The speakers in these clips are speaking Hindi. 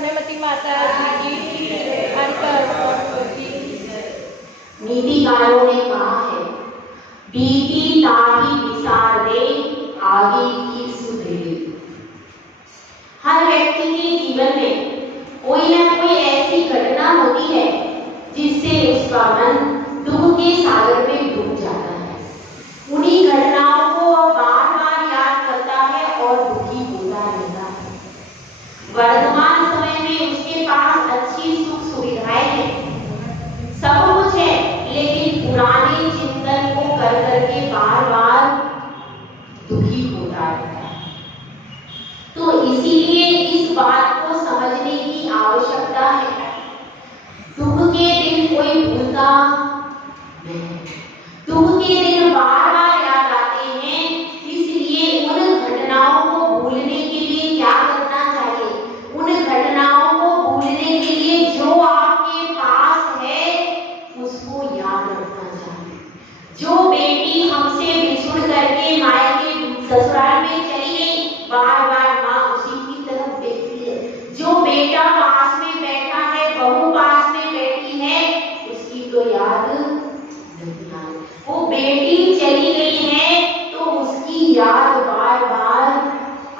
पुण्यमती माता की नीतिकारों ने कहा है, बीती ताही विसार दे आगे की सुधेरे। हर व्यक्ति के जीवन में कोई ना कोई ऐसी घटना होती है जिससे उसका मन दुख के सागर में डूब जाता है। उन्हीं घटनाओं को वह बार बार याद करता है और दुखी होता रहता है। वर्तमान समय में उसके पास अच्छी सुख सुविधाएं हैं, सब कुछ है, लेकिन पुराने चिंतन को कर करके बार बार दुखी होता रहता है। तो इसीलिए इस बात को समझने की आवश्यकता है। दुख के दिन कोई भूलता नहीं, दुख के दिन बार बार याद आते हैं। इसलिए उन घटनाओं को भूलने के लिए क्या करना चाहिए? उन घटनाओं को भूलने के लिए जो आपके पास है उसको याद रखना चाहिए। जो बेटी हमसे बिछुड़ करके मायके ससुराल में चली गई, बार बार माँ उसी की तरफ देखती है। जो बेटा पास में बैठा है, बहू पास में बैठी है, उसकी तो याद नहीं आई। वो बेटी चली गई है तो उसकी याद बार बार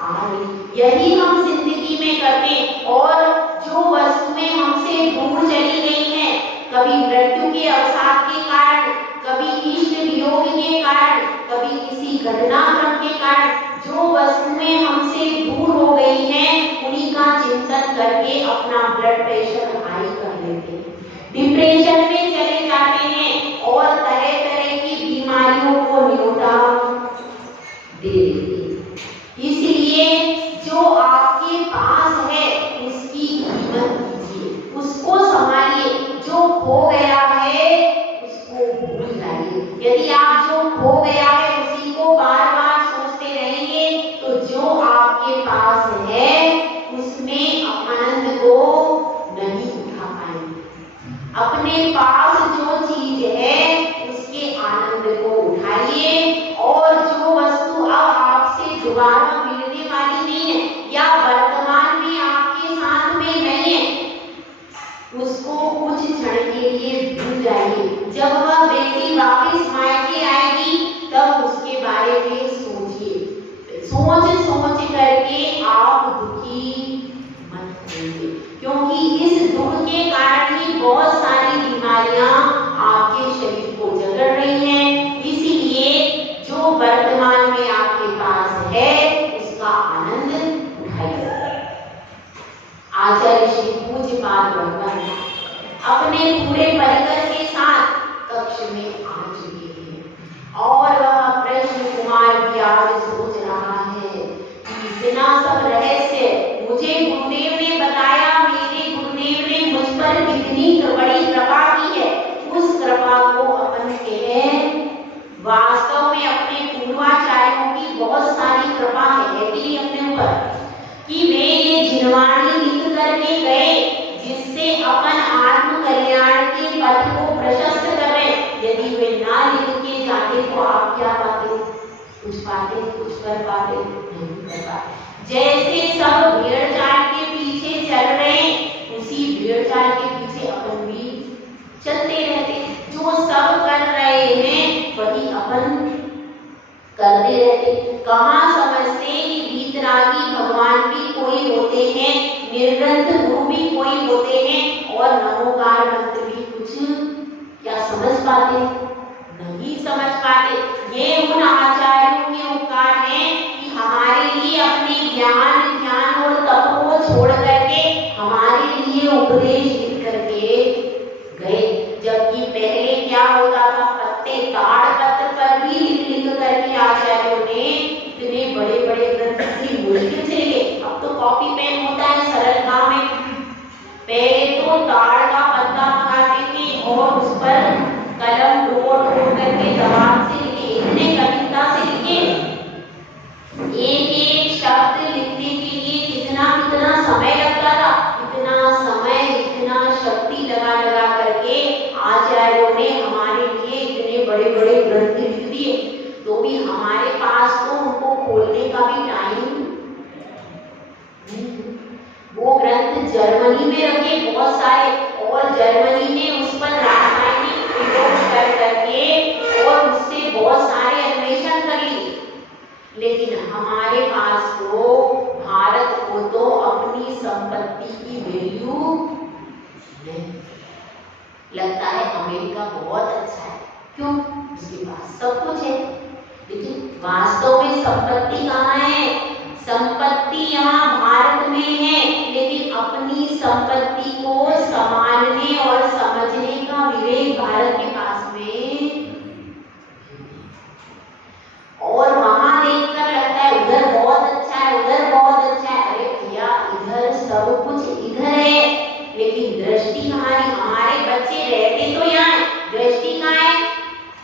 आ रही। यही हम जिंदगी में करते। और जो वस्तुएं हमसे दूर चली गई हैं, कभी मृत्यु के अवसाद के कारण, कभी इष्ट वियोग के कारण, कभी किसी घटनाक्रम के कारण जो वस्तुएं हमसे दूर हो गई हैं, उन्हीं का चिंतन करके अपना ब्लड प्रेशर हाई कर लेते हैं, डिप्रेशन में चले जाते हैं और तरह तरह की बीमारियों को न्योता दे देते हैं। इसलिए जो आपके पास है उसकी कीमत कीजिए, उसको संभालिए। जो खो गया है उसको भूल जाइए। यदि आप जो खो गया है उसी को बार बार सोचते रहेंगे तो जो आपके पास है उसमें आनंद को नहीं उठा पाएंगे। अपने पास जो चीज है उसके आनंद को उठाइए। और जो वस्तु अब आपसे दोबारा मिलने वाली नहीं है या वर्तमान में आपके साथ में नहीं है, उसको कुछ क्षण के लिए भूल जाइए। जब वह बेटी वापस मायके आएगी तब उसके बारे में सोचिए। सोच सोच करके आप दुखी मत होइए, क्योंकि इस दुख के कारण ही बहुत सारी बीमारियां आपके शरीर को जकड़ रही हैं। इसीलिए जो वर्तमान में आपके पास है उसका आनंद उठाइए। आचार्य श्री पूज्यपाद भगवान अपने पूरे परिकर के साथ कक्ष में आ चुके हैं और वह प्रश्न कुमार भी आज सोच रहा है कि इतना सब रहस्य मुझे गुरुदेव ने बताया, मेरे गुरुदेव ने मुझ पर कितनी बड़ी कृपा की है। उस कृपा को अपन कहें, वास्तव में अपने पूर्वाचार्यों की बहुत सारी कृपा है कि अपने ऊपर, कि वे ये जिनवाणी लिख करके गए जिससे अपन आत्म कल्याण के पथ को प्रशस्त करें। यदि वे ना लिख के जाते तो आप क्या पाते? कुछ पाते, कुछ कर पाते, नहीं कर पाते। जैसे सब भेड़ चाल के पीछे चल रहे हैं, उसी भेड़ चाल के पीछे अपन भी चलते रहते। जो सब कर रहे हैं वही अपन करते रहते। कहाँ समझते कि वीतरागी भगवान भी कोई होते हैं, निर्ग्रंथ गुरु भी कोई होते हैं और नमोकार मंत्र भी कुछ क्या समझ पाते? नहीं समझ पाते। ये उन आचार्यों के उपकार हैं कि हमारे लिए अपने ज्ञान और तप को छोड़ करके हमारे लिए उपदेश लिख करके गए। जबकि पहले क्या होता था, पत्ते ताड़ पत्र पर भी लिख करके आचार्यों ने इतने बड़े बड़े ग्रंथ की मुश्किल से लिखे। अब तो कॉपी पेन होता है सरलता में, पहले तो ताड़ का पत्ता मंगाते थे और उस पर कलम डोर करके जवाब से लिखे, इतने कठिनता से लिखे। एक एक शब्द लिखने के लिए कितना समय लगता था, इतना समय, इतना शक्ति लगा करके आचार्यों ने हमारे लिए इतने बड़े बड़े ग्रंथ लिख दिए। तो भी हमारे पास तो उनको खोलने का भी टाइम नहीं। वो ग्रंथ जर्मनी में रखे बहुत सारे, और जर्मनी ने उस पर रासायनिक प्रयोग कर करके और उससे बहुत सारे अन्वेषण कर लिए। लेकिन हमारे पास तो भारत को तो अपनी संपत्ति की वैल्यू नहीं। लगता है अमेरिका बहुत अच्छा है, क्यों? उसके पास सब कुछ है, लेकिन वास्तव में संपत्ति कहाँ है? संपत्ति यहाँ भारत में है, लेकिन अपनी संपत्ति को संभालने और समझने का विवेक भारत के पास में, और वहां देखकर लगता है उधर बहुत अच्छा है, उधर बहुत अच्छा है। अरे भैया, इधर सब कुछ इधर है, लेकिन दृष्टि कहाँ है? हमारे बच्चे रहते तो यहाँ, दृष्टि कहाँ है?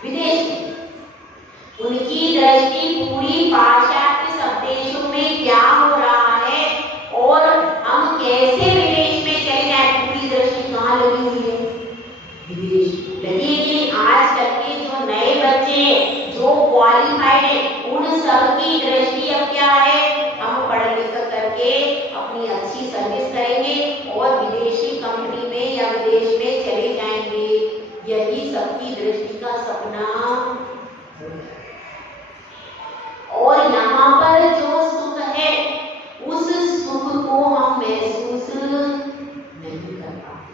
विदेश में। उनकी दृष्टि पूरी पाश्चात्य सब देशों में क्या हो रहा है, और हम कैसे विदेश में चले जाए। पूरी दृष्टि कहाँ लगी हुई है? विदेश लगी। लेकिन आजकल के जो नए बच्चे जो क्वालिफाइड है, उन सबकी दृष्टि अब क्या है? हम पढ़ लिख करके अपनी अच्छी सर्विस करेंगे और विदेशी कंपनी में या विदेश में चले जाएंगे। यही सबकी दृष्टि का सपना। और यहाँ पर जो सुख है, उस सुख को हम महसूस नहीं कर पाते।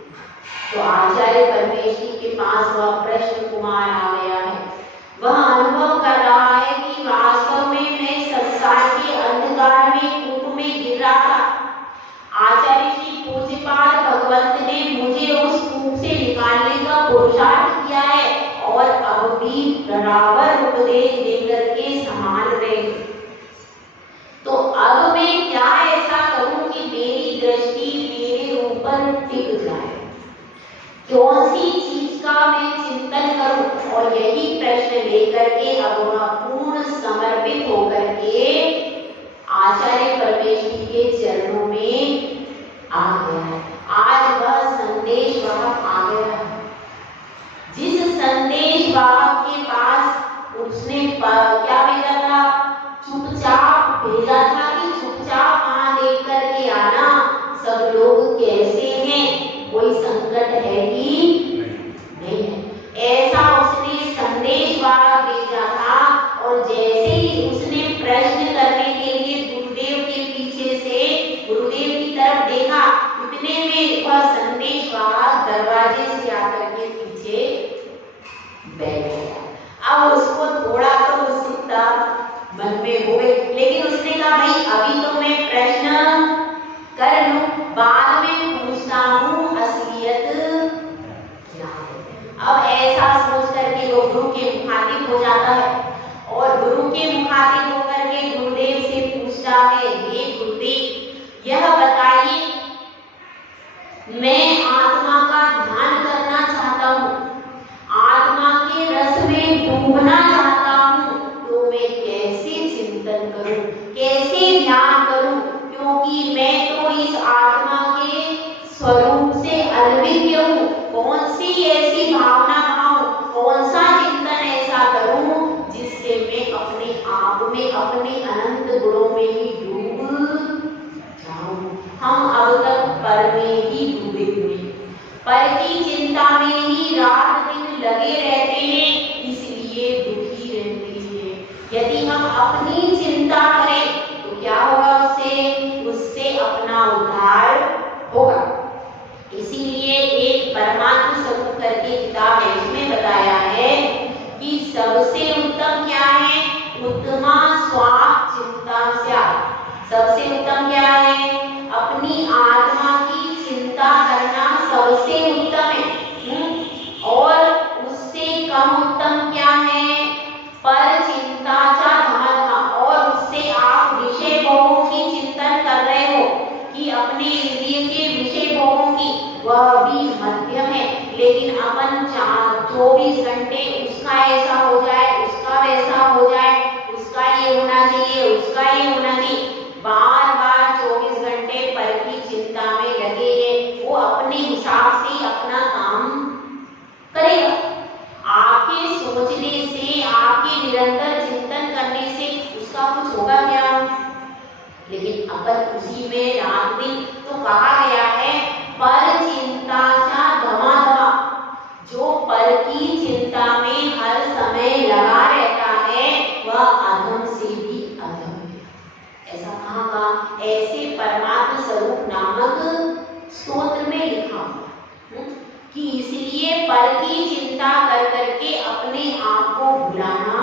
तो आचार्य परमेश्वरी के पास वह प्रश्न कुमार आ गया है। वह अनुभव कर रहा है कि वास्तव में मैं संसार के अंधकार में कूप में गिर रहा था। आचार्य श्री पूज्यपाद भगवंत ने मुझे उस कूप से निकालने का पुरुषार्थ किया है, और अब भी बराबर उपदेश देकर के संभाल रहे। तो अब मैं क्या ऐसा करूं कि मेरी दृष्टि मेरे ऊपर टिक जाए? कौन सी चीज का मैं चिंतन करूं? और यही प्रश्न लेकर के अब वह पूर्ण समर्पित होकर के आचार्य परमेश्वरी के चरणों में आ गया है। आज वह संदेश वाहक आ गया है। जिस संदेश वाहक के पास उसने क्या भेजा था? चुपचाप भेजा था कि चुपचाप वहां देख करके आना, सब लोग कैसे हैं, कोई संकट है कि नहीं है। ऐसा उसने संदेश वाहक भेजा था। और जैसे ही उसने प्रश्न करने के लिए गुरुदेव के पीछे से गुरुदेव की तरफ देखा, इतने में वह संदेश वाहक दरवाजे से आकर के पीछे बैठ गया। अब उसको थोड़ा तो उत्सुकता मन में हो गई, लेकिन उसने कहा भाई अभी तो मैं प्रश्न कर लूं, बाद में पूछता हूं असलियत क्या है। अब ऐसा सोच करके वो गुरु के मुखातिब हो जाता है, और गुरु के मुखातिब होकर के गुरुदेव से पूछता है, हे गुरुदेव, यह बताइए, मैं आत्मा का ध्यान करना चाहता हूँ, आत्मा के रस में डूबना चाहता हूँ, तो मैं कैसे चिंतन करूं, कैसे ध्यान करूं? क्योंकि मैं तो इस आत्मा के स्वरूप से अनभिज्ञ हूँ। कौन सी ऐसी भावना पाऊं, कौन सा चिंतन ऐसा करूं जिससे मैं अपने आप में, अपने अनंत गुणों में ही डूब जाऊं। हम अब तक पर में ही डूबे हुए, पर की चिंता में ही रात दिन लगे रहते हैं, इसलिए दुखी रहते हैं। यदि हम अपनी चिंता करें तो क्या होगा? उससे अपना उद्धार होगा। इसीलिए एक परमात्मा स्वरूप करके किताब है, इसमें बताया है कि सबसे उत्तम क्या है? उत्तमा स्वाप चिंता स्यात्। सबसे उत्तम क्या है? अपनी आत्मा की चिंता करना सबसे उत्तम है। और उससे कम उत्तम क्या है? पर चिंता चा धर्म। और उससे आप विषय भोगों की चिंतन कर रहे हो कि अपने इंद्रिय के विषय भोगों की, वह भी मध्यम है, लेकिन अपन 24 घंटे उसका ऐसा हो जाए, उसका वैसा हो जाए, उसका ये होना चाहिए, उसका ये होना चाहिए, बार बार 24 घंटे पर की चिंता में लगे हैं। वो अपने हिसाब से अपना काम करेगा। आपके सोचने से, आपके निरंतर चिंतन करने से उसका कुछ होगा क्या? लेकिन अपन उसी में रात दिन तो कहा गया है पर चिंता सा धमाधमा, जो पर की चिंता में हर समय लगा रहता है वह अधम से भी अधम है। ऐसा कहाँ का? ऐसे परमात्म स्वरूप नामक स्तोत्र में लिखा हुआ कि इसलिए पर की चिंता कर करके अपने आप को भुलाना।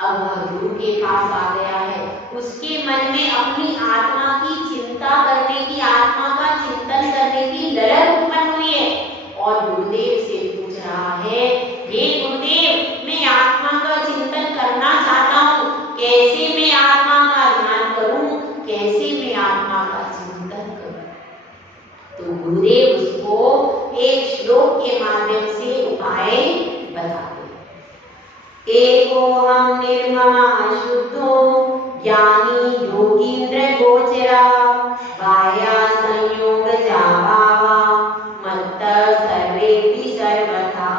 अब वह गुरु के पास आ गया है, उसके मन में अपनी आत्मा की चिंता करने की, आत्मा का चिंतन करने की ललक उत्पन्न हुई है और गुरुदेव से पूछ रहा है, हे गुरुदेव मैं आत्मा का चिंतन करना चाहता हूँ, कैसे मैं आत्मा का ध्यान करूं, कैसे मैं आत्मा का चिंतन करूं? तो गुरुदेव उसको एक श्लोक के माध्यम से उपाय बताते। एकोऽहं निर्ममः शुद्धो ज्ञानी योगीन्द्र गोचरा बाह्या संयोग जाभावा मत्तः सर्वेपि सर्वथा।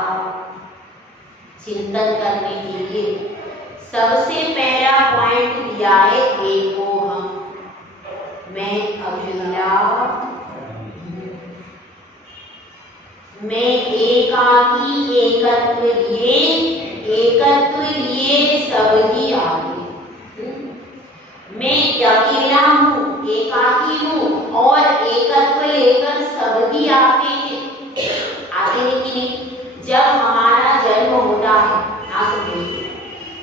चिंतन करने के लिए सबसे पहला पॉइंट दिया है एकोऽहं, मैं अकेला, मैं एकाकी, एकत्व लिए सबकी आगे। मैं अकेला हूँ, एकाकी हूँ और एकत्व लेकर सबकी आगे हैं कि नहीं? जब हमारा जन्म होता है,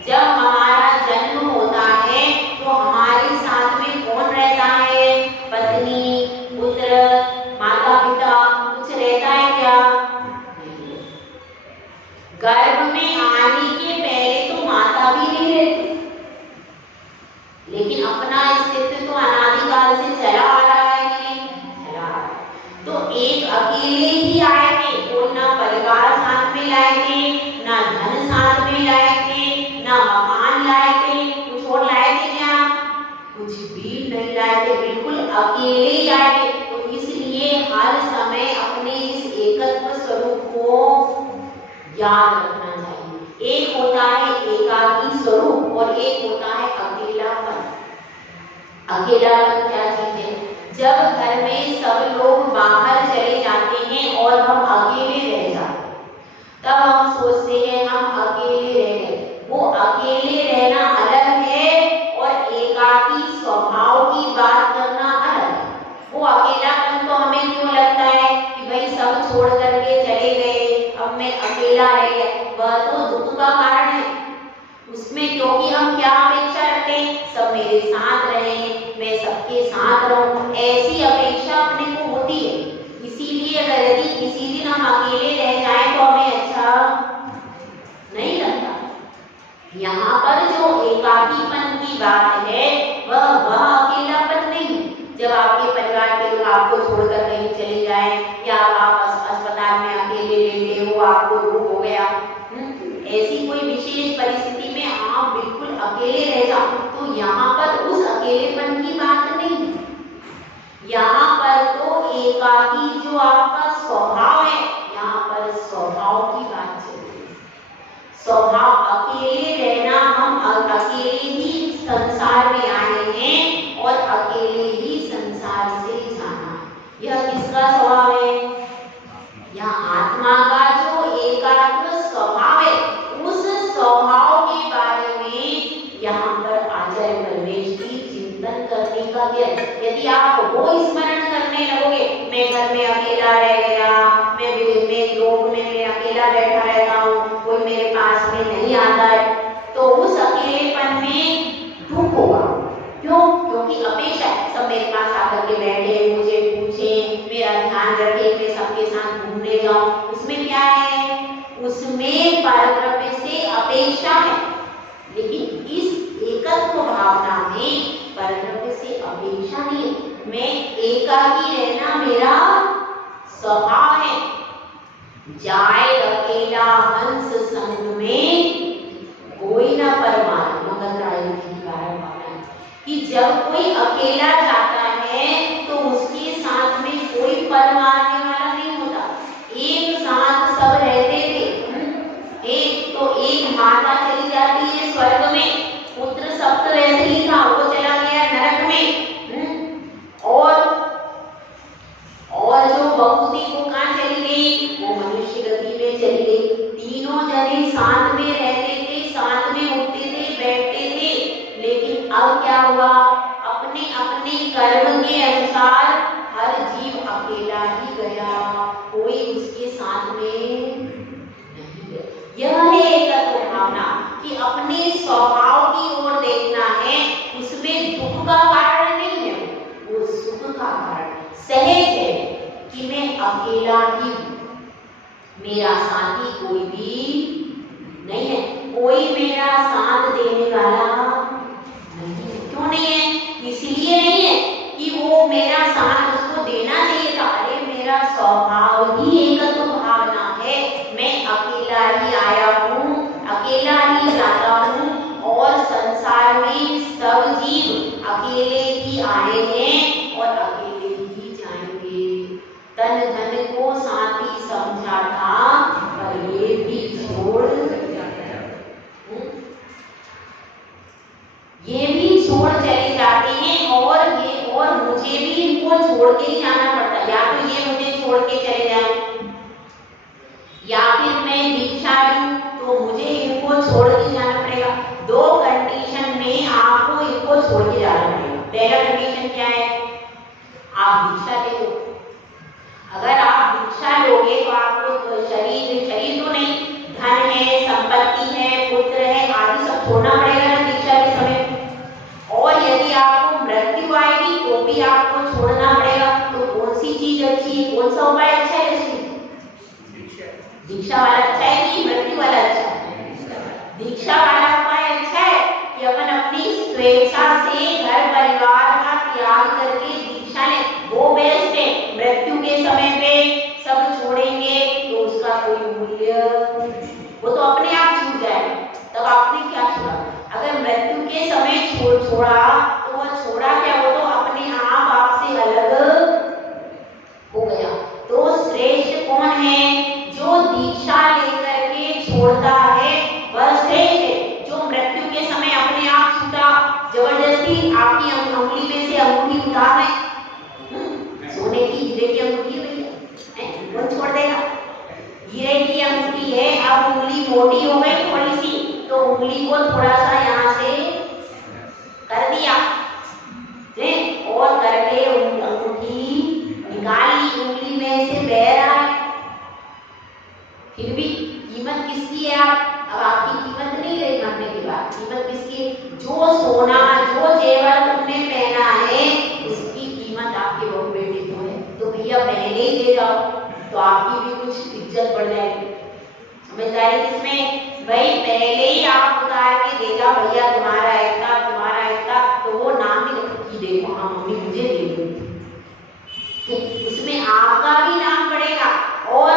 जब हमारा जन्म होता है तो हमारे साथ में कौन रहता है? पत्नी, पुत्र, माता पिता, कुछ रहता है क्या? गर्भ में आने के पहले तो माता भी नहीं रहती, लेकिन अपना अस्तित्व तो अनादिकाल से चला आ रहा है कि नहीं? चला आ रहा है। तो एक अकेले ही आए थे, कोई ना परिवार साथ में लाए थे, ना धन साथ में लाए थे, ना मकान लाए थे, कुछ और लाए थे क्या? कुछ भी नहीं लाए थे, बिल्कुल अकेले ही आए थे। तो इसलिए हर समय अपने इस एकत्व स्वरूप को याद रखना चाहिए। एक होता है एकाकी स्वरूप और एक होता है अकेलापन। अकेलापन क्या चीज है? जब घर में सब लोग बाहर चले जाते हैं और हम अकेले रह जाते हैं, तब हम सोचते हैं हम अकेले रह गए। वो अकेले रहना अलग है और एकाकी स्वभाव की बात करना अलग है। वो अकेलापन तो हमें क्यों लगता है कि भाई सब छोड़ करके चले गए, अब मैं अकेला रह गया, वह तो दुख का कारण है। उसमें क्योंकि हम क्या अपेक्षा रखते हैं? सब मेरे साथ रहे, मैं सबके साथ रहूं, ऐसी अपेक्षा अपने को होती है। इसीलिए अगर यदि किसी दिन हम अकेले रह जाएं तो हमें अच्छा नहीं लगता। यहाँ पर जो एकाकीपन की बात है वह अकेलापन नहीं। जब आपके परिवार के लोग आपको छोड़कर कहीं चले जाएं या आप अस्पताल में अकेले लेटे हो, आपको रोग हो गया, ऐसी कोई विशेष परिस्थिति में आप बिल्कुल अकेले रह जाओ, तो यहाँ पर उस अकेलेपन की बात नहीं है। यहाँ पर तो एकाकी जो आपका स्वभाव है, यहाँ पर स्वभाव की बात चल रही है। स्वभाव अकेले रहना, हम अकेले ही संसार में आए हैं और अकेले ही संसार से जाना है। यह किसका स्वभाव है? यह आत्मा का जो एकात्म स्वभाव है, उस स्वभाव के बारे में यहाँ पर आचार्य परमेश जी चिंतन करने का दिया। यदि आप वो स्मरण करने लगोगे, मैं घर में अकेला रह गया, मैं लोग में मैं अकेला बैठा रहता हूँ, कोई मेरे पास में नहीं आता है, तो उस अकेलेपन में दुख होगा। क्यों? क्योंकि अपेक्षा सब मेरे पास आकर के बैठे, मुझे पूछे, मेरा ध्यान रखे, मैं सबके साथ घूमने जाऊं। उसमें क्या है? उसमें परब्रह्म से अपेक्षा है, लेकिन इस एकत्व भावना में परब्रह्म से अपेक्षा नहीं। मैं एकाकी रहना मेरा स्वभाव है। जाए अकेला हंस संग में कोई ना परमार, मंगल राय जी की बात कि जब कोई अकेला जाता है तो उसके साथ में कोई पर मारने वाला नहीं होता। एक साथ सब रहते थे। एक माता चली जाती है स्वर्ग में, पुत्र सप्त वैसे ही अपने कर्म के अनुसार हर जीव अकेला ही गया, कोई उसके साथ में नहीं गया। यह है एकत्व भावना कि अपने स्वभाव की ओर देखना है, उसमें दुख का कारण नहीं है, वो सुख का कारण। सहज है कि मैं अकेला ही, मेरा साथी कोई भी नहीं है, कोई मेरा साथ देने वाला नहीं है। क्यों नहीं है? इसलिए नहीं है कि वो मेरा साथ उसको देना चाहिए था। अरे मेरा स्वभाव ही एकत्व भावना है, मैं अकेला ही आया हूँ, अकेला ही जाता हूँ, और संसार में सब जीव अकेले ही आए हैं और अकेले ही जाएंगे। तन धन को साथी समझा था, पर ये भी छोड़ चले जाते हैं, और मुझे भी इनको छोड़ के ही जाना पड़ता है। या तो ये मुझे छोड़ के चले जाए, या फिर मैं दीक्षा लूं तो मुझे इनको छोड़ के जाना पड़ेगा। दो कंडीशन में आपको इनको छोड़ के जाना पड़ेगा। पहला कंडीशन क्या है? आप दीक्षा ले लो। अगर आप दीक्षा लोगे तो आपको शरीर तो नहीं, धन है, संपत्ति है, पुत्र है आदि सब छोड़ना पड़ेगा ना दीक्षा के समय। और यदि आपको मृत्यु आएगी तो भी आपको छोड़ना पड़ेगा। तो कौन सी चीज अच्छी है, कौन सा उपाय अच्छा है? दीक्षा वाला अच्छा है कि मृत्यु वाला अच्छा है? दीक्षा वाला उपाय अच्छा है कि अपन अपनी स्वेच्छा से घर परिवार का त्याग करके दीक्षा ले, वो बेस्ट है। मृत्यु के समय पे सब छोड़ेंगे तो उसका कोई मूल्य, वो तो अपने आप छूट जाएगा, तब आपने क्या छोड़ा? अगर मृत्यु के समय छोड़ा तो वह छोड़ा क्या? वो तो अपने आप आपसे अलग हो गया। तो श्रेष्ठ कौन है? जो दीक्षा लेकर के छोड़ता है वह श्रेष्ठ है। जो मृत्यु के समय अपने आप छूटा, जबरदस्ती आपकी अंगुली में से अंगूठी उतार है, सोने की हीरे की अंगूठी है, कौन छोड़ देगा? हीरे की अंगूठी है, अब उंगली मोटी हो गई थोड़ी सी, तो उंगली को थोड़ा सा यहाँ से कर दिया और करके अंगूठी निकाल ली, उंगली में से बह रहा है, फिर भी कीमत किसकी है? अब आपकी कीमत नहीं रही मरने के बाद, कीमत किसकी है? जो सोना, जो जेवर तुमने पहना है उसकी कीमत आपके बहू बेटे को है, तो भैया पहले ही दे जाओ, तो आपकी भी कुछ इज्जत बढ़ जाएगी। समझदारी किसमें? भाई पहले ही आप उतार के दे जाओ, भैया तुम्हारा ऐसा, तुम्हारा ऐसा, तो वो नाम भी रखी, देखो हाँ मम्मी मुझे दे दो, उसमें आपका भी नाम पड़ेगा, और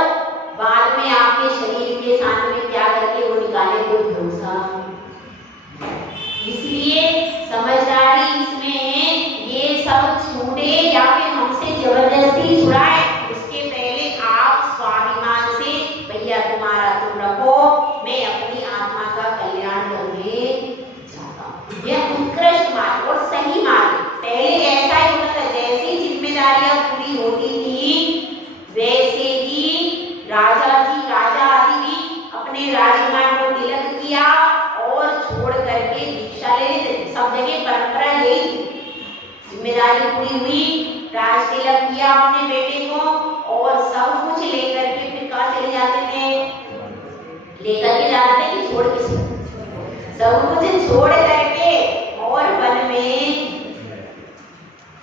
बाद में आपके शरीर के साथ में क्या करके वो निकाले, कोई भरोसा। इसलिए समझदारी इसमें है, ये सब छूटे या फिर हमसे जबरदस्ती छुड़ाए, उसके पहले आप स्वाभिमान से भैया तुम्हारा तुम रखो, मैं अपनी आत्मा का कल्याण करने चाहता हूँ। यह उत्कृष्ट मार्ग और सही मार्ग। पहले ऐसा ही होता था, जैसी जिम्मेदारियां पूरी होती थी वैसे ही राजा आदि भी अपने राजकुमार को तिलक किया और छोड़ करके दीक्षा ले लेते। सब जगह परंपरा यही, जिम्मेदारी पूरी हुई, राज तिलक किया अपने बेटे को और सब कुछ लेकर के फिर कहाँ चले जाते थे? लेकर के जाते थे कि छोड़ के? सब कुछ छोड़ करके और वन में,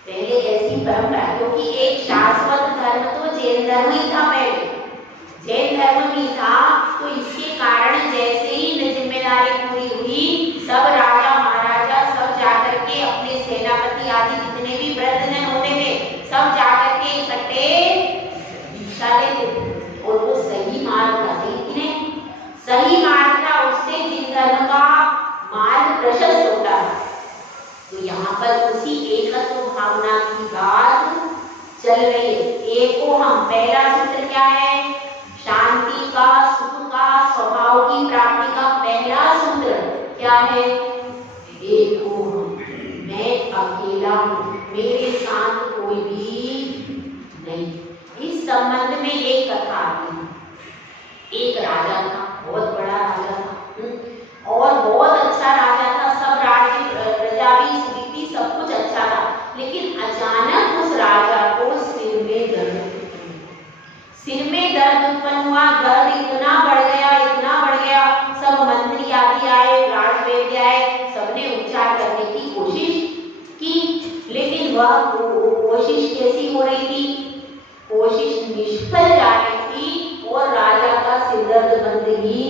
पहले ऐसी परंपरा, क्योंकि एक शाश्वत धर्म तो जैन धर्म ही था, पहले जैन धर्म भी था, तो इसके कारण जैसे ही जिम्मेदारी पूरी हुई, सब राजा महाराजा सब जाकर के अपने सेनापति आदि जितने भी वृद्धजन होते थे सब जाकर के इकट्ठे दीक्षा लेते थे। और वो सही मार्ग था, सही मार्ग था, उससे जिन धर्म का मार्ग प्रशस्त होता है। तो यहाँ पर उसी एकत्व भावना की बात चल रही है। एको हम, पहला सूत्र क्या है? शांति का, सुख का, स्वभाव की प्राप्ति का पहला सूत्र क्या है? एको हम, मैं अकेला हूँ, मेरे साथ कोई भी नहीं। इस संबंध में एक कथा आती है। एक राजा था, बहुत बड़ा राजा था और बहुत अच्छा राजा था, सब राज्य प्रजा भी सुखी थी, सब कुछ अच्छा था, लेकिन वह कोशिश कैसी हो रही थी, कोशिश निष्फल जा रही थी और राजा का सिरदर्द बंद ही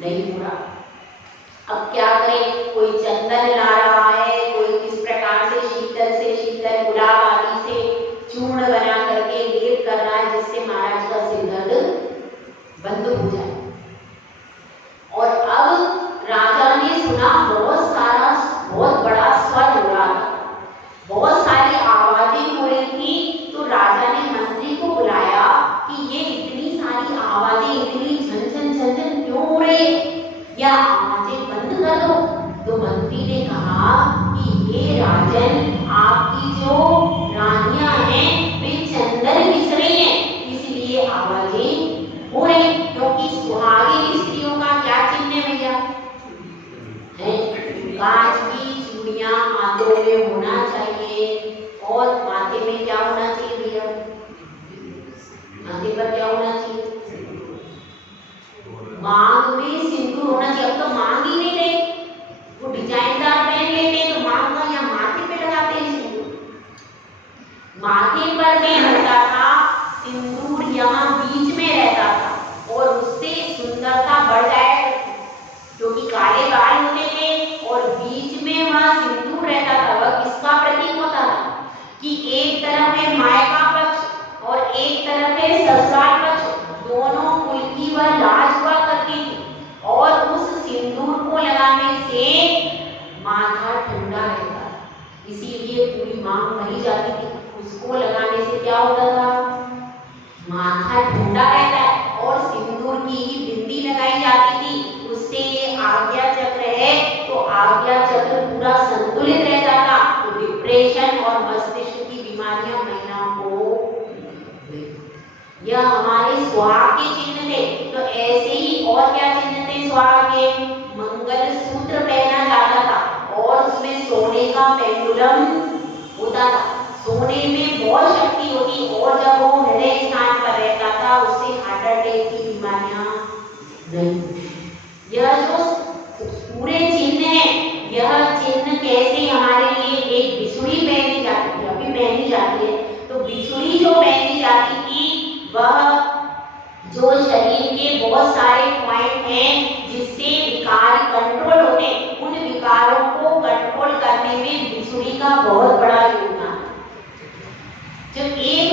नहीं हो रहा। अब क्या करें, कोई चंदन ला रहा है, कोई किस प्रकार से शीतल गुलाब आदि से चूर्ण बना करके लेप कर रहा है जिससे महाराज का सिरदर्द बंद हो जाए। और अब राजा ने सुना बहुत बड़ा स्वर हो रहा था, बहुत सारी आवाजें हो रही थी। तो राजा ने मंत्री को बुलाया कि ये इतनी सारी आवाजें, इतनी झन क्यों हो रही है, या आवाजें बंद कर दो। तो मंत्री ने कहा कि ये राजन, आपकी जो रानियां हैं वे चंदन घिस रही हैं, इसलिए आवाजें हो रही। क्योंकि सुहागिन स्त्रियों का क्या चिन्ह है भैया, है कांच की चूड़ियां हाथों में होना चाहिए। और माथे में क्या होना चाहिए भैया, माथे पर क्या होना चाहिए, मांग में सिंदूर होना चाहिए। अब तो मांग ही नहीं रहे, वो डिजाइनदार पहन लेते हैं तो मांग का या माथे पे लगाते हैं सिंदूर, माथे पर नहीं होता था सिंदूर, यहाँ बीच में रहता था और उससे सुंदरता बढ़ जाए, क्योंकि काले बाल होते थे और बीच में वह सिंदूर रहता था। वह किसका प्रतीक होता था कि एक तरफ है मायका पक्ष और एक तरफ है ससुराल पक्ष, दोनों कुल की वह लाज हुआ करती थी। और उस सिंदूर को लगाने से माथा ठंडा रहता, इसीलिए पूरी मांग भरी जाती थी। उसको लगाने से क्या होता था, माथा ठंडा रहता है। और सिंदूर की बिंदी लगाई जाती थी, उससे ये आज्ञा चक्र है तो आज्ञा चक्र पूरा संतुलित रहता था। तो डिप्रेशन और मस्तिष्क की बीमारियां महिलाओं को, यह हमारे सुहाग के चिन्ह थे। तो ऐसे ही और क्या चिन्ह थे सुहाग के, मंगल सूत्र पहना जाता था और उसमें सोने का पेंडुलम होता था। सोने में बहुत शक्ति होती और जब वो हृदय स्थान पर रहता था उससे हार्ट अटैक की बीमारियां नहीं। यह जो पूरे चिन्ह है, यह चिन्ह कैसे हमारे लिए, एक बिछुड़ी पहनी जाती थी, अभी पहनी जाती है। तो बिछुड़ी जो पहनी जाती थी वह जो शरीर के बहुत सारे पॉइंट हैं जिससे विकार कंट्रोल होते हैं, उन विकारों को कंट्रोल करने में बिछुड़ी का बहुत बड़ा योगदान। जब एक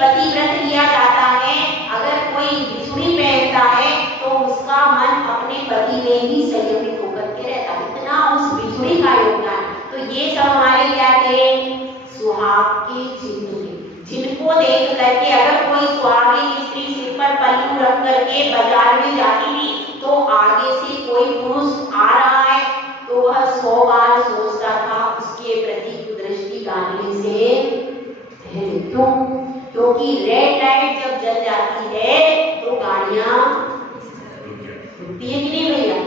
पतिव्रत लिया जाता है, अगर कोई बिछुड़ी पहनता है तो उसका मन अपने पति में ही संयमित होकर के रहता है, इतना उस बिछुड़ी का योगदान। तो ये सब हमारे क्या थे, सुहाग के चिन्ह थे, जिनको देख करके अगर कोई सुहागिन स्त्री सिर पर पल्लू रख करके बाजार में जाती थी तो आगे से कोई पुरुष आ रहा है तो वह 100 बार सोचता था उसके प्रति कुदृष्टि डालने से पहले। क्यों? क्योंकि रेड लाइट जब जल जाती है तो गाड़ियां रुकती है कि नहीं भैया,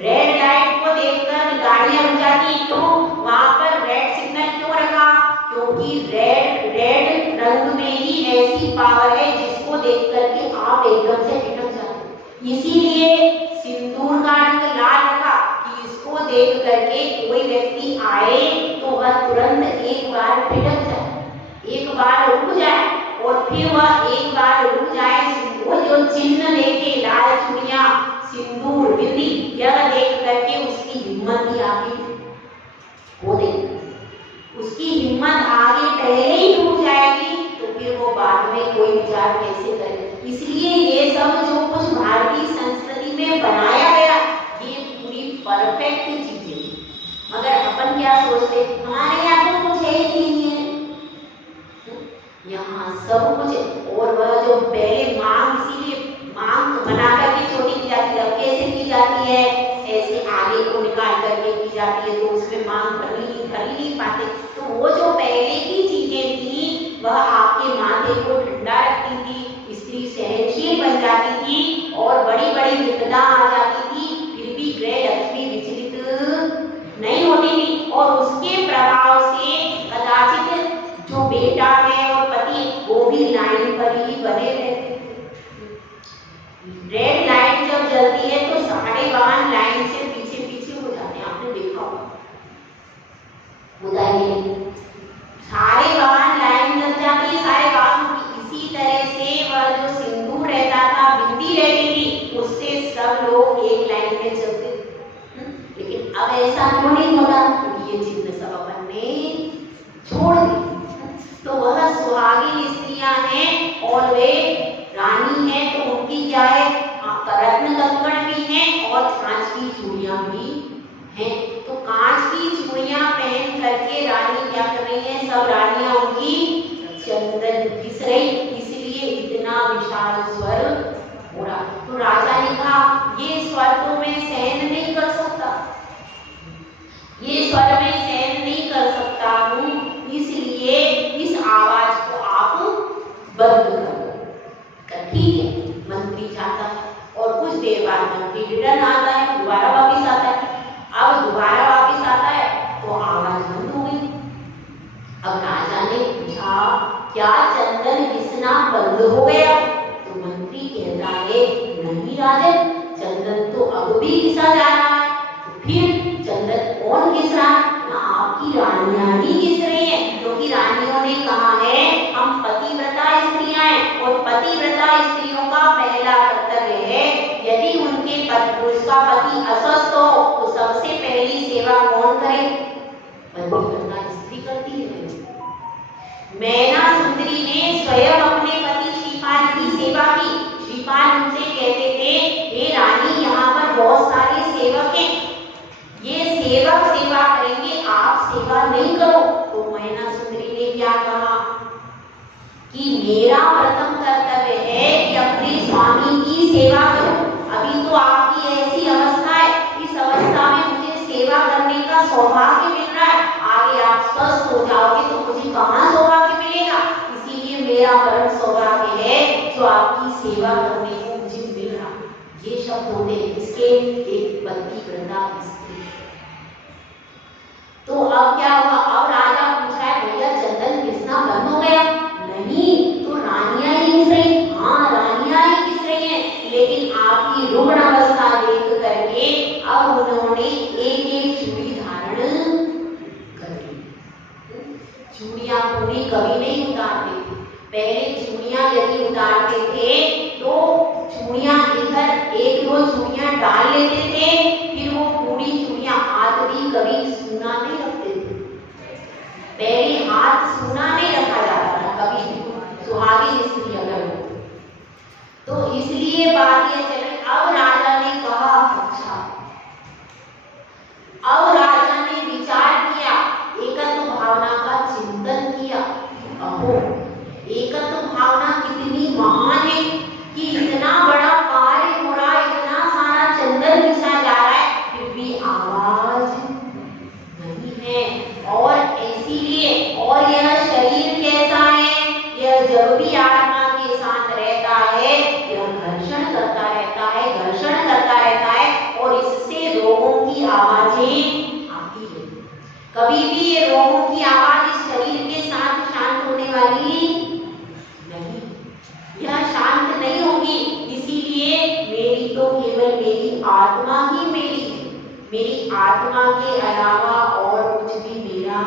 रेड लाइट को देखकर गाड़ियां रुक जाती। तो वहां पर रेड सिग्नल क्यों रखा, क्योंकि रेड रंग में ही ऐसी पावर है जिसको देख करके आप एकदम से टिक जाते। इसीलिए सिंदूर का रंग लाल रखा कि इसको देख करके कोई व्यक्ति आए तो वह तुरंत एक बार टिक जाए, एक बार रुक जाए और फिर वह एक बार रुक जाए। वो जो चिन्ह देखे, लाल चूड़ियां, सिंदूर, बिंदी, यह देख करके उसकी हिम्मत ही आगे हो गई, उसकी हिम्मत आगे पहले ही टूट जाएगी तो फिर वो बाद में कोई विचार कैसे करे। इसलिए ये सब जो कुछ भारतीय संस्कृति में बनाया गया ये पूरी परफेक्ट चीजें, मगर अपन क्या सोचते, हमारे यहाँ तो कुछ है ही नहीं है, यहाँ सब कुछ है। और वह जो पहले मांग, इसीलिए मांग बना करके छोटी की जाती है, कैसे की जाती है, ऐसे आगे को निकाल करके की जाती है तो उसमें मांग कर ही नहीं पाते। तो वो जो पहले की चीजें थी वह आपके माथे को ठंडा रखती थी, स्त्री सहनशील बन जाती थी और बड़ी बड़ी विपदा आ जाती थी फिर भी ग्रह लक्ष्मी विचलित नहीं होती थी। और उसके प्रभाव से कदाचित जो बेटा है और पति वो भी लाइन पर ही बने रहते। रेड लाइट जब जलती है तो सारे वाहन लाइन से पीछे पीछे हो जाते हैं, आपने देखा होगा। ऐसा क्यों नहीं होता? क्योंकि ये चिन्ह सब अपन ने छोड़ दी। तो वह सुहागिन स्त्रियां हैं और वे रानी हैं, तो उनकी क्या है, रत्न कंकण भी हैं और कांच की चूड़ियां भी हैं। तो कांच की चूड़ियां पहन करके रानी क्या कर रही है, सब रानियां उनकी चंदन घिस रही, इसलिए इतना विशाल स्वर हो रहा। तो राजा ने कहा ये स्वर तो मैं सहन नहीं कर सकता, ये स्वर मैं सहन नहीं कर सकता हूँ, इसलिए इस आवाज को आप बंद करो। ठीक है, मंत्री जाता है और कुछ देर बाद मंत्री रिटर्न आता है, दोबारा वापिस आता है। अब दोबारा वापिस आता है तो आवाज बंद हो गई। अब राजा ने पूछा क्या चंदन घिसना बंद हो गया? तो मंत्री कहता है नहीं राजन, चंदन तो अब भी घिसा जा रहा है। तो फिर चंदन कौन घिस रहा है? ना आपकी रानियां ही घिस रही है, क्योंकि रानियों ने कहा है हम पतिव्रता स्त्रियां हैं और पतिव्रता स्त्रियों का पहला कर्तव्य है यदि उनके पुरुष का पति अस्वस्थ हो तो सबसे पहली सेवा कौन करे? पतिव्रता स्त्री करती है। मैना सुंदरी ने स्वयं अपने पति श्रीपाल की सेवा की। श्रीपाल उनसे कहते थे हे रानी, यहाँ पर बहुत सारे सेवक हैं, ये सेवक सेवा करेंगे, आप सेवा नहीं करो। तो मैना सुंदरी ने क्या कहा कि मेरा प्रथम कर्तव्य है कि अपने स्वामी की सेवा करूं। अभी तो आपकी ऐसी अवस्था है, इस अवस्था में मुझे सेवा करने का सौभाग्य मिल रहा है, आगे आप स्वस्थ हो जाओगे तो मुझे कहाँ सौभाग्य मिलेगा? इसीलिए मेरा परम सौभाग्य है जो आपकी सेवा करने को मुझे मिल रहा। ये शब्द होते हैं इसके, एक पतिव्रता स्त्री। तो अब क्या हुआ? अब राजा पूछा है भैया चंदन घिसना बंद हो गया? नहीं, तो रानियां ही घिस रही। हाँ, रानियां ही घिस रही हैं, लेकिन आपकी रुग्ण अवस्था देख करके अब उन्होंने एक एक चूड़ी धारण कर ली। चूड़ियां पूरी कभी नहीं उतारते थे। पहले चूड़ियां यदि उतारते थे तो चूड़ियां इधर एक दो चूड़ियां डाल लेते थे, फिर वो पूरी चूड़ियां, हाथ भी कभी सूना नहीं रखते थे। पहले हाथ सूना नहीं रखा जाता था कभी भी, सुहागिन स्त्री अगर हो तो इसलिए बात ये चली। अब राजा ने कहा अच्छा, अब राजा ने विचार किया, एकत्व भावना का चिंतन किया। अहो, एकत्व भावना कितनी महान है कि इतना बड़ा कार्य हो रहा है, इतना सारा चंदन घिसा जा रहा है, फिर भी आवाज नहीं है। और इसीलिए, और यह शरीर कैसा है, यह जब भी आत्मा के साथ रहता है यह घर्षण करता रहता है, घर्षण करता रहता है और इससे रोगों की आवाजें आती है। कभी भी ये रोगों की आवाज इस शरीर के साथ शांत होने वाली नहीं, यह शांत नहीं होगी। इसीलिए मेरी तो केवल मेरी आत्मा ही मेरी है, मेरी आत्मा के अलावा और कुछ भी मेरा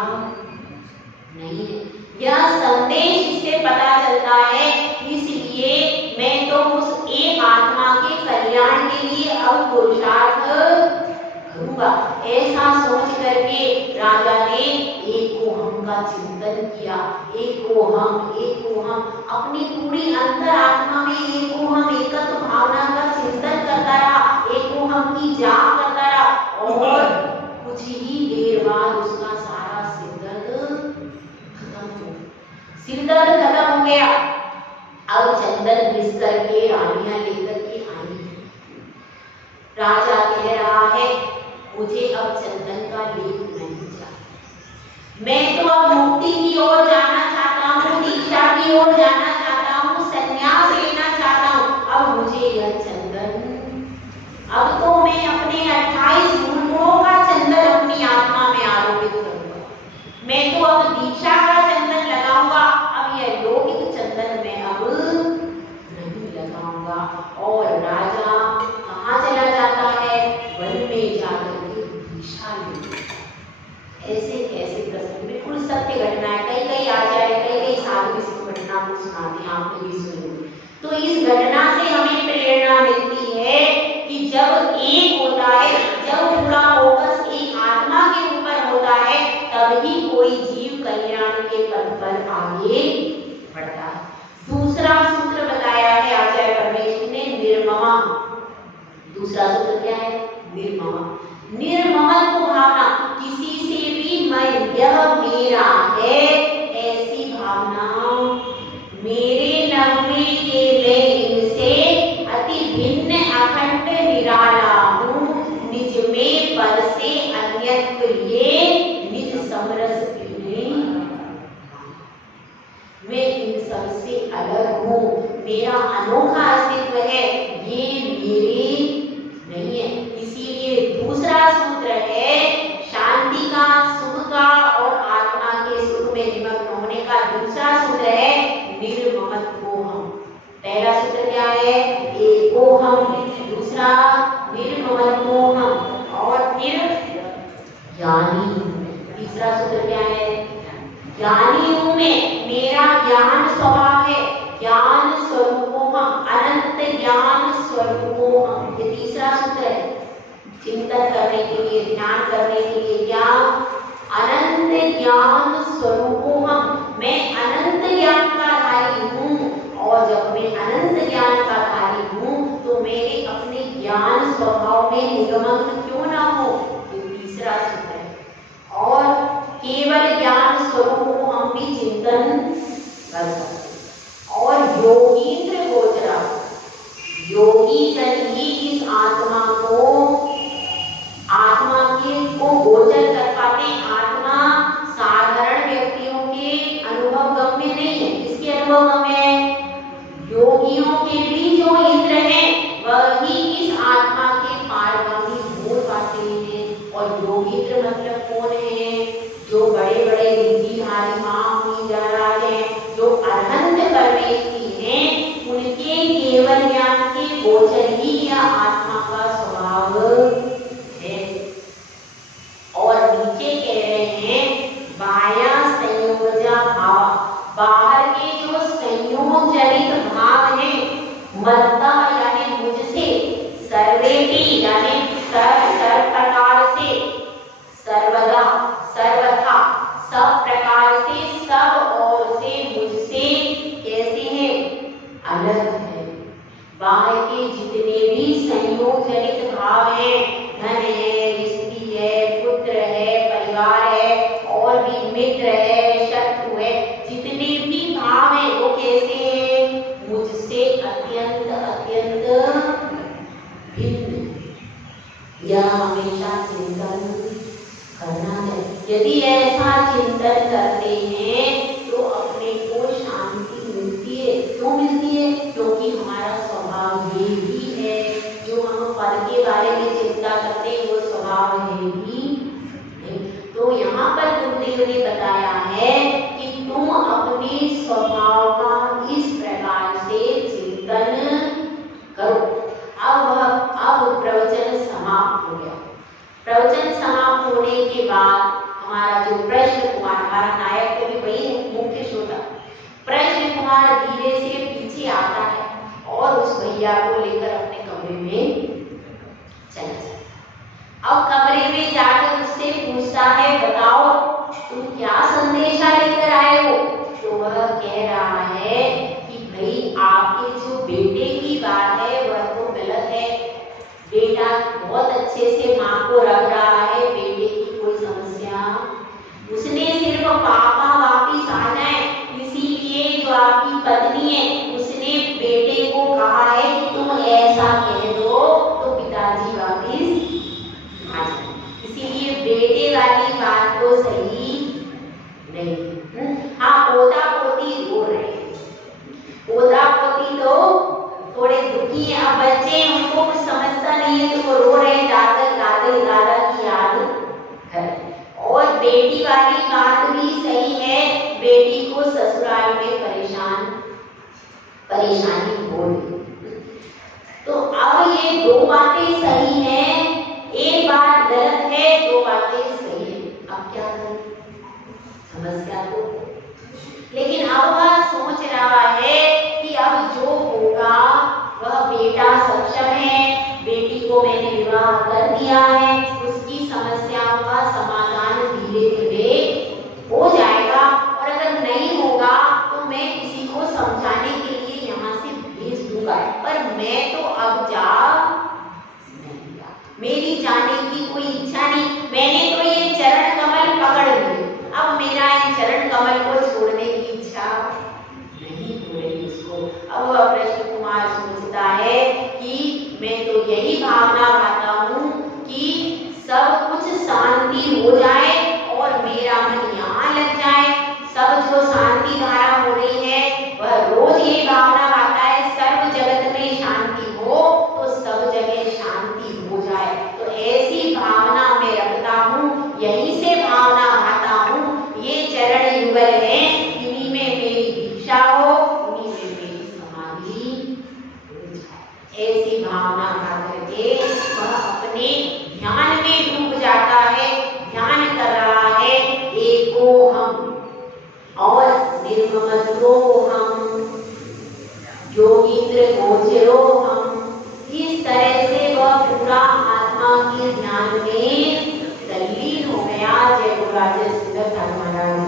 नहीं है। यह संदेश इससे पता चलता है, इसलिए मैं तो उस एक आत्मा के कल्याण के लिए अब पुरुषार्थ करूंगा। ऐसा सोच करके राजा ने एक को हम का चिंतन किया। एक को हम अपनी पूरी अंतर आत्मा में एक को हम एकत्व भावना का चिंतन करता रहा, एक को हम की जाप करता रहा और कुछ ही देर बाद उसका सारा सिरदर्द खत्म हो गया। अब चंदन घिस करके रानियां लेकर के आई। राजा कह रहा है मुझे अब चंदन का लेप नहीं चाहिए, मैं तो अब मुक्ति की ओर जाना चाहता हूँ, दीक्षा की ओर जाना चाहता हूँ, संन्यास लेना चाहता हूँ। अब मुझे यह चंदन, अब तो मैं अपने 28 गुणों का चंदन अपनी आत्मा में आरोपित करूंगा। मैं तो अब दीक्षा का चंदन लगाऊंगा, अब यह लौकिक चंदन मैं अब नहीं लगाऊंगा। और राजा कहाँ चला जाता है? वन में जाकर के दीक्षा लेने। ऐसे ऐसे प्रसंग बिल्कुल सत्य घटना है। कई आचार्य कई साधु इस घटना को सुनाते हैं, आपने भी सुनी। तो इस घटना से हमें प्रेरणा मिलती है कि जब एक होता है, जब दूसरा सूत्र क्या है? निर्ममत्व। निर्ममत्व भावना, किसी से भी मैं यह मेरा है ऐसी भावना, मेरे नगमे के मैं इनसे अति भिन्न अखंड निराला हूँ, निज में पद से अन्यत्र ये निज समरस पीने, मैं इन सबसे अलग हूँ, मेरा अनोखा अस्तित्व है, ये मेरे नहीं है। इसीलिए दूसरा सूत्र है शांति का, सुख का और आत्मा के सुख में निमग्न होने का दूसरा सूत्र है निर्ममत्वोहम। पहला सूत्र क्या है? एकोहम। दूसरा निर्ममत्वोहम और फिर ज्ञानी। तीसरा सूत्र क्या है? ज्ञानी हूं मैं, मेरा ज्ञान स्वभाव है, ज्ञान स्वरूपोहम, अनंत ज्ञान स्वरूपोहम। ये तीसरा सूत्र है चिंतन करने के लिए, ध्यान करने के लिए। क्या? अनंत ज्ञान स्वरूपोहम, मैं अनंत ज्ञान का धारी हूँ, और जब मैं अनंत ज्ञान का धारी हूँ तो मेरे अपने ज्ञान स्वभाव में निगमन क्यों ना हो? ये तीसरा सूत्र है। और केवल ज्ञान स्वरूप को हम भी चिंतन कर सकते। और योगींद्र गोचरा, योगी जन ही इस आत्मा को गोचर कर पाते। आत्मा साधारण व्यक्तियों के अनुभव गम्य नहीं है। किसके अनुभव गम्य है? योगियों के भी जो इंद्र हैं वही इस आत्मा के पारगामी हो पाते हैं। और योगींद्र मतलब कौन है? जो बड़े बड़े रिद्धिधारी महाराज हैं, जो अरहंत परमेश्वरी हैं, उनके केवल ज्ञान के गोचर ही यह आत्मा का स्वभाव है। और नीचे कह रहे हैं बाह्य संयोगजा भाव, बाहर के जो संयोग जनित भाव हैं, मत्ता यानी मुझसे, सर्वेपि यानी सर्व प्रकार से, सर्वदा सर्वथा सब प्रकार से, सब ओर से मुझसे कैसे हैं? अलग है। बाहर के जितने भी संयोग जनित भाव हैं, धन है, स्त्री है, पुत्र है, परिवार है, और भी मित्र है, शत्रु है, जितने भी भाव हैं वो कैसे हैं? मुझसे अत्यंत अत्यंत भिन्न। यह हमेशा चिंतन करना है। यदि ऐसा चिंतन करते हैं तो अपने को शांति मिलती है। क्यों मिलती है? क्योंकि हमारा स्वभाव ये ही है। जो हम पद के बारे में चिंता करते हैं वो स्वभाव है ही नहीं। तो यहाँ पर गुरुदेव ने बताया है कि तुम अपने स्वभाव का इस प्रकार से चिंतन करो। अब प्रवचन समाप्त हो गया। प्रवचन समाप्त होने के बाद हमारा जो प्रश्न कुमार, हमारा नायक तो भी वही है, मुख्य श्रोता, प्रश्न कुमार धीरे से पीछे आता है और उस भैया को लेकर अपने कमरे में चला जाता। अब कमरे में जाकर उससे पूछता है, बताओ तुम क्या संदेशा लेकर आए हो? तो वह कह रहा है कि भाई आपके जो बेटे की बात है वह तो गलत है। बेटा बहुत अच्छे से माँ को रख रहा है, बेटे की कोई समस्या, उसने सिर्फ पापा वापिस आ जाए इसीलिए जो आपकी पत्नी है उसने बेटे को कहा है कि तुम ऐसा कह दो तो पिताजी वापिस आ जाए। इसीलिए बेटे वाली बात तो सही नहीं। हाँ, पोता पोती रो रहे हैं, पोता पोती तो थोड़े दुखी हैं। अब बच्चे उनको कुछ समझता नहीं है तो वो रो रहे हैं, दादा की याद है। और बेटी वाली बात भी सही है, बेटी को ससुराल में परेशानी हो रही। तो अब ये दो बातें सही हैं, एक बात गलत है, दो बातें सही है। अब क्या करें? समस्या तो, लेकिन अब वह सोच रहा है कि अब जो होगा वह बेटा सक्षम है, बेटी को मैंने विवाह कर दिया है, उसकी समस्याओं का समाधान धीरे धीरे हो जाएगा। और अगर नहीं होगा तो मैं किसी को समझाने के लिए यहाँ से भेज दूंगा, पर मैं तो अब जा मेरी जाने की कोई इच्छा नहीं, मैंने तो ये चरण कमल पकड़ लिए, अब मेरा इन चरण कमल को छोड़ने की इच्छा नहीं हो रही उसको। अब वह कृष्ण कुमार सोचता है कि मैं तो यही भावना भाता हूँ कि सब कुछ शांति हो जाए और मेरा मन यहाँ लग जाए। सब जो शांति धारा हो रही है वह रोज ये भावना भाता है सर्व जगत में शांति हो तो सब जगह शांति हो जाए। तो ऐसी भावना मैं रखता हूँ, यहीं से भावना भाता हूँ। ये चरण युगल है, इन्हीं में मेरी दीक्षा हो, उन्हीं में मेरी समाधि हो जाए। ऐसी भावना भा करके वह अपने ध्यान में डूब जाता है, ध्यान कर रहा है एको हम और निर्ममो हम, योगींद्र गोचरो हम। इस तरह से वह पूरा आत्मा के ध्यान में तल्लीन हो गया। जय गुरु राजेश महाराज।